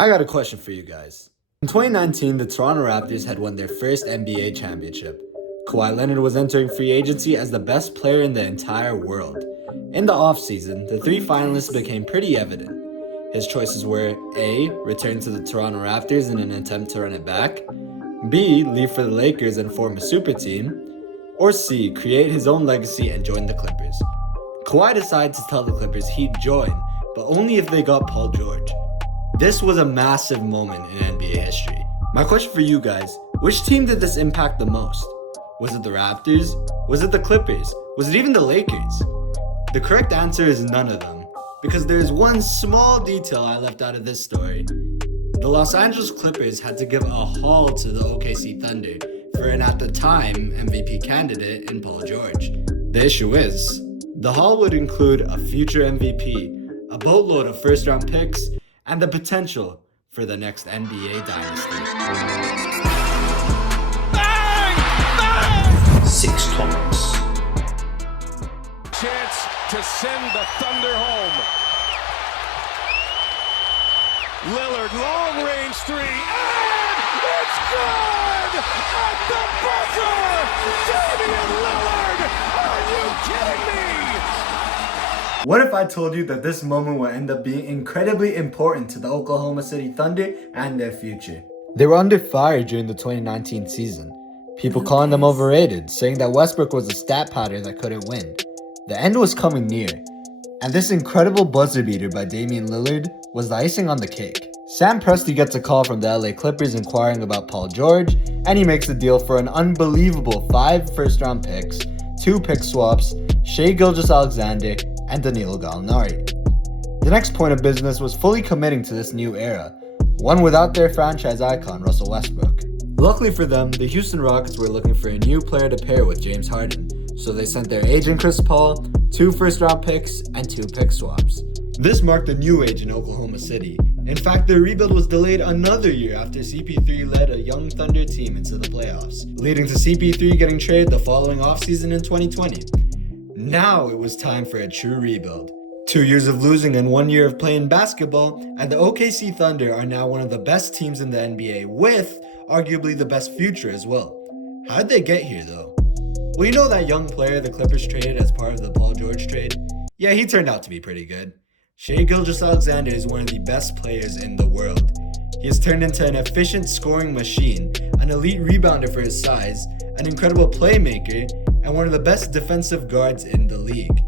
I got a question for you guys. In 2019, the Toronto Raptors had won their first NBA championship. Kawhi Leonard was entering free agency as the best player in the entire world. In the offseason, the three finalists became pretty evident. His choices were A. Return to the Toronto Raptors in an attempt to run it back, B. Leave for the Lakers and form a super team, or C. Create his own legacy and join the Clippers. Kawhi decided to tell the Clippers he'd join, but only if they got Paul George. This was a massive moment in NBA history. My question for you guys, which team did this impact the most? Was it the Raptors? Was it the Clippers? Was it even the Lakers? The correct answer is none of them, because there is one small detail I left out of this story. The Los Angeles Clippers had to give a haul to the OKC Thunder for an at the time MVP candidate in Paul George. The issue is, the haul would include a future MVP, a boatload of first-round picks, and the potential for the next NBA dynasty. Bang! Bang! 6 tops. Chance to send the Thunder home. Lillard, long-range three, and it's good! At the buzzer! Damian Lillard! Are you kidding me? What if I told you that this moment will end up being incredibly important to the Oklahoma City Thunder and their future? They were under fire during the 2019 season. People calling them overrated, saying that Westbrook was a stat pattern that couldn't win. The end was coming near, and this incredible buzzer beater by Damian Lillard was the icing on the cake. Sam Presti gets a call from the LA Clippers inquiring about Paul George, and he makes a deal for an unbelievable 5 first-round picks, 2 pick swaps, Shai Gilgeous-Alexander, and Danilo Gallinari. The next point of business was fully committing to this new era, one without their franchise icon Russell Westbrook. Luckily for them, the Houston Rockets were looking for a new player to pair with James Harden, so they sent their agent Chris Paul, 2 first-round picks, and 2 pick swaps. This marked a new age in Oklahoma City. In fact, their rebuild was delayed another year after CP3 led a young Thunder team into the playoffs, leading to CP3 getting traded the following offseason in 2020. Now it was time for a true rebuild. 2 years of losing and 1 year of playing basketball, and the OKC Thunder are now one of the best teams in the NBA with arguably the best future as well. How'd they get here though? Well, you know that young player the Clippers traded as part of the Paul George trade? Yeah, he turned out to be pretty good. Shai Gilgeous-Alexander is one of the best players in the world. He has turned into an efficient scoring machine, an elite rebounder for his size, an incredible playmaker, and one of the best defensive guards in the league.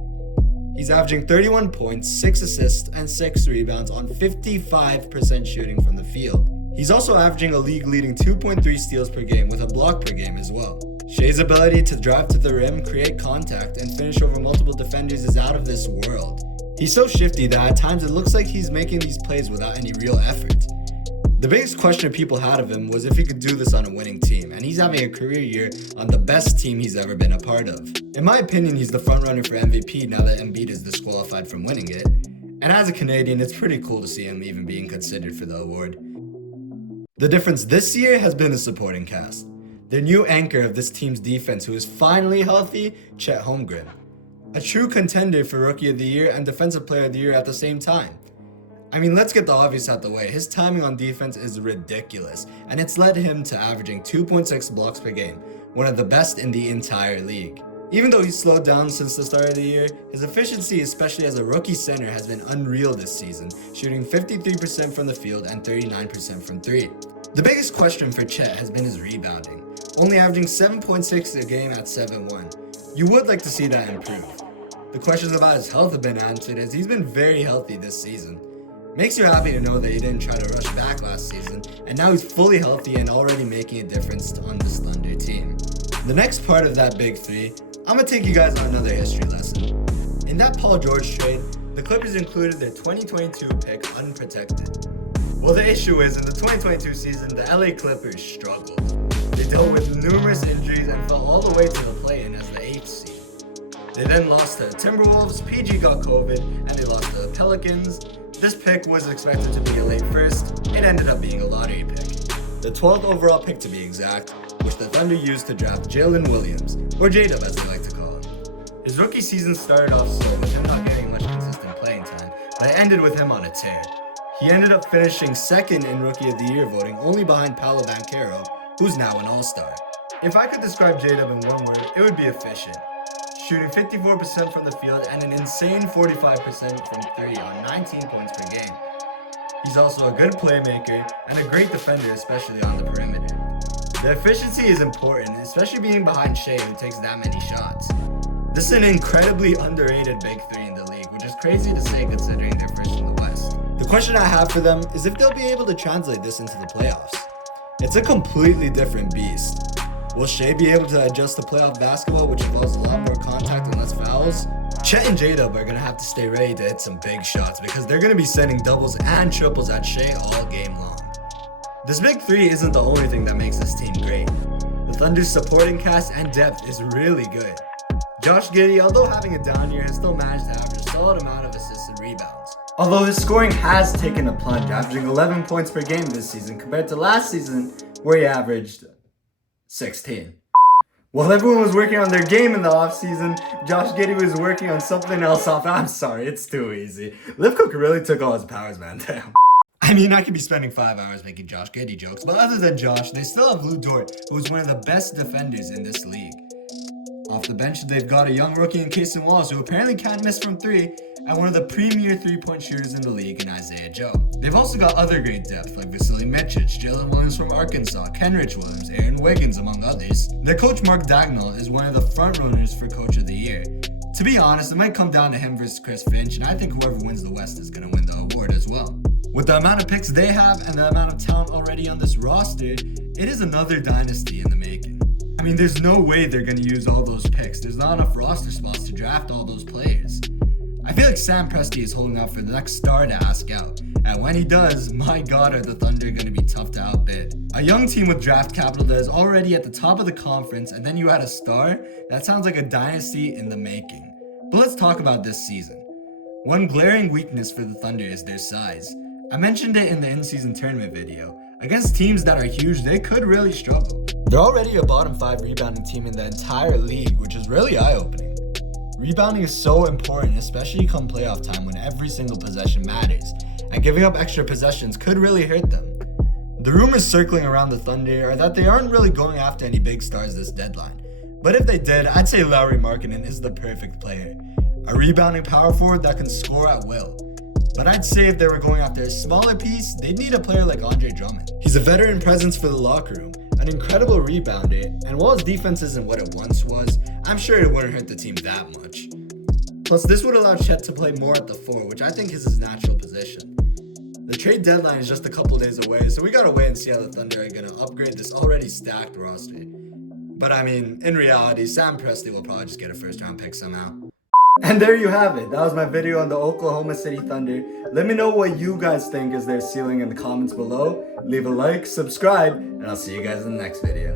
He's averaging 31 points, 6 assists, and 6 rebounds on 55% shooting from the field. He's also averaging a league-leading 2.3 steals per game with a block per game as well. Shai's ability to drive to the rim, create contact, and finish over multiple defenders is out of this world. He's so shifty that at times it looks like he's making these plays without any real effort. The biggest question people had of him was if he could do this on a winning team, and he's having a career year on the best team he's ever been a part of. In my opinion, he's the frontrunner for MVP now that Embiid is disqualified from winning it, and as a Canadian, it's pretty cool to see him even being considered for the award. The difference this year has been the supporting cast. The new anchor of this team's defense who is finally healthy, Chet Holmgren. A true contender for Rookie of the Year and Defensive Player of the Year at the same time. I mean, let's get the obvious out the way. His timing on defense is ridiculous, and it's led him to averaging 2.6 blocks per game, one of the best in the entire league. Even though he's slowed down since the start of the year, his efficiency, especially as a rookie center, has been unreal this season, shooting 53% from the field and 39% from 3. The biggest question for Chet has been his rebounding, only averaging 7.6 a game at 7-1. You would like to see that improve. The questions about his health have been answered as he's been very healthy this season. Makes you happy to know that he didn't try to rush back last season, and now he's fully healthy and already making a difference on this Thunder team. The next part of that big three, I'm gonna take you guys on another history lesson. In that Paul George trade, the Clippers included their 2022 pick unprotected. Well, the issue is, in the 2022 season, the LA Clippers struggled. They dealt with numerous injuries and fell all the way to the play-in as the 8th seed. They then lost to the Timberwolves, PG got COVID, and they lost to the Pelicans. This pick was expected to be a late first, it ended up being a lottery pick. The 12th overall pick to be exact, which the Thunder used to draft Jalen Williams, or J-Dub as they like to call him. His rookie season started off slow with him not getting much consistent playing time, but it ended with him on a tear. He ended up finishing second in Rookie of the Year voting, only behind Paolo Banchero, who's now an All-Star. If I could describe J-Dub in one word, it would be efficient. Shooting 54% from the field and an insane 45% from 3 on 19 points per game. He's also a good playmaker and a great defender, especially on the perimeter. The efficiency is important, especially being behind Shai, who takes that many shots. This is an incredibly underrated big three in the league, which is crazy to say considering they're first in the West. The question I have for them is if they'll be able to translate this into the playoffs. It's a completely different beast. Will Shai be able to adjust to playoff basketball, which involves a lot more contact and less fouls? Chet and J-Dub are going to have to stay ready to hit some big shots because they're going to be sending doubles and triples at Shai all game long. This big three isn't the only thing that makes this team great. The Thunder's supporting cast and depth is really good. Josh Giddey, although having a down year, has still managed to average a solid amount of assists and rebounds. Although his scoring has taken a plunge, averaging 11 points per game this season compared to last season where he averaged 16. While everyone was working on their game in the offseason, Josh Giddey was working on something else off. I'm sorry, it's too easy. Liv Cook really took all his powers, man. Damn. I mean, I could be spending 5 hours making Josh Giddey jokes, but other than Josh, they still have Lou Dort, who is one of the best defenders in this league. Off the bench, they've got a young rookie in Casey Wallace, who apparently can't miss from 3, and one of the premier 3-point shooters in the league in Isaiah Joe. They've also got other great depth like Vasily Micic, Jalen Williams from Arkansas, Kenrich Williams, Aaron Wiggins, among others. Their coach Mark Dagnall is one of the front runners for Coach of the Year. To be honest, it might come down to him versus Chris Finch, and I think whoever wins the West is going to win the award as well. With the amount of picks they have and the amount of talent already on this roster, it is another dynasty in the making. I mean, there's no way they're going to use all those picks. There's not enough roster spots to draft all those players. I feel like Sam Presti is holding out for the next star to ask out. And when he does, my god, are the Thunder going to be tough to outbid. A young team with draft capital that is already at the top of the conference, and then you add a star, that sounds like a dynasty in the making. But let's talk about this season. One glaring weakness for the Thunder is their size. I mentioned it in the in-season tournament video. Against teams that are huge, they could really struggle. They're already a bottom 5 rebounding team in the entire league, which is really eye-opening. Rebounding is so important, especially come playoff time when every single possession matters, and giving up extra possessions could really hurt them. The rumors circling around the Thunder are that they aren't really going after any big stars this deadline. But if they did, I'd say Lauri Markkanen is the perfect player. A rebounding power forward that can score at will. But I'd say if they were going after a smaller piece, they'd need a player like Andre Drummond. He's a veteran presence for the locker room, an incredible rebounder, and while his defense isn't what it once was, I'm sure it wouldn't hurt the team that much. Plus, this would allow Chet to play more at the 4, which I think is his natural position. The trade deadline is just a couple days away, so we gotta wait and see how the Thunder are gonna upgrade this already stacked roster. But I mean, in reality, Sam Presti will probably just get a first round pick somehow. And there you have it. That was my video on the Oklahoma City Thunder. Let me know what you guys think is their ceiling in the comments below. Leave a like, subscribe, and I'll see you guys in the next video.